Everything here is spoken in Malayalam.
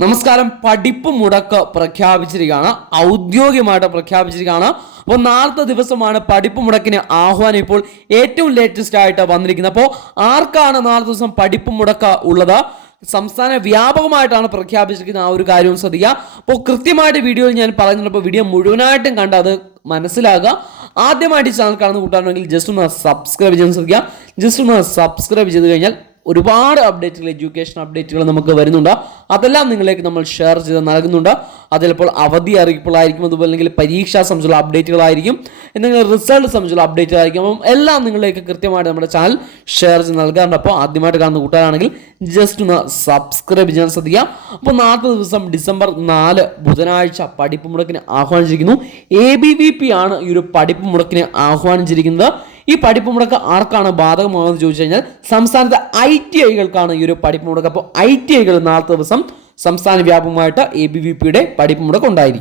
നമസ്കാരം. പഠിപ്പ് മുടക്ക് പ്രഖ്യാപിച്ചിരിക്കുകയാണ്, ഔദ്യോഗികമായിട്ട് പ്രഖ്യാപിച്ചിരിക്കുകയാണ്. അപ്പോൾ നാളത്തെ ദിവസമാണ് പഠിപ്പ് മുടക്കിന് ആഹ്വാനം ഇപ്പോൾ ഏറ്റവും ലേറ്റസ്റ്റ് ആയിട്ട് വന്നിരിക്കുന്നത്. അപ്പോൾ ആർക്കാണ് നാളത്തെ ദിവസം പഠിപ്പ് മുടക്ക് ഉള്ളത്? സംസ്ഥാന വ്യാപകമായിട്ടാണ് പ്രഖ്യാപിച്ചിരിക്കുന്ന ആ ഒരു കാര്യവും ശ്രദ്ധിക്കുക. അപ്പോൾ കൃത്യമായിട്ട് വീഡിയോയിൽ ഞാൻ പറയുന്നുണ്ട്. അപ്പോൾ വീഡിയോ മുഴുവനായിട്ടും കണ്ട് അത് മനസ്സിലാകുക. ആദ്യമായിട്ട് ചാനൽ കാണുന്ന കൂട്ടാണെങ്കിൽ ജസ്റ്റ് ഒന്ന് സബ്സ്ക്രൈബ് ചെയ്യാൻ ശ്രദ്ധിക്കുക. ജസ്റ്റ് ഒന്ന് സബ്സ്ക്രൈബ് ചെയ്ത് കഴിഞ്ഞാൽ ഒരുപാട് അപ്ഡേറ്റുകൾ, എഡ്യൂക്കേഷൻ അപ്ഡേറ്റുകൾ നമുക്ക് വരുന്നുണ്ട്. അതെല്ലാം നിങ്ങളിലേക്ക് നമ്മൾ ഷെയർ ചെയ്ത് നൽകുന്നുണ്ട്. അത് ചിലപ്പോൾ അവധി അറിയിപ്പുകളായിരിക്കും, അതുപോലെ അല്ലെങ്കിൽ പരീക്ഷാ സംബന്ധിച്ചുള്ള അപ്ഡേറ്റുകളായിരിക്കും, എന്തെങ്കിലും റിസൾട്ട് സംബന്ധിച്ചുള്ള അപ്ഡേറ്റുകളായിരിക്കും. അപ്പം എല്ലാം നിങ്ങളിലേക്ക് കൃത്യമായിട്ട് നമ്മുടെ ചാനൽ ഷെയർ ചെയ്ത് നൽകാറുണ്ട്. അപ്പോൾ ആദ്യമായിട്ട് കാണുന്ന കൂട്ടുകാരാണെങ്കിൽ ജസ്റ്റ് ഒന്ന് സബ്സ്ക്രൈബ് ചെയ്യാൻ ശ്രദ്ധിക്കുക. അപ്പോൾ നാളത്തെ ദിവസം ഡിസംബർ 4 ബുധനാഴ്ച പഠിപ്പ് മുടക്കിന് ആഹ്വാനിച്ചിരിക്കുന്നു. ABVP ആണ് ഈ ഒരു പഠിപ്പ് മുടക്കിന് ആഹ്വാനിച്ചിരിക്കുന്നത്. ഈ പഠിപ്പ് മുടക്ക് ആർക്കാണ് ബാധകമാകുന്നത് ചോദിച്ചു കഴിഞ്ഞാൽ സംസ്ഥാനത്തെ ITIകൾക്കാണ് ഈ ഒരു പഠിപ്പ് മുടക്ക്. അപ്പോൾ ITIകൾ നാളത്തെ ദിവസം സംസ്ഥാന വ്യാപകമായിട്ട് ABVPയുടെ പഠിപ്പ് മുടക്ക് ഉണ്ടായിരിക്കും.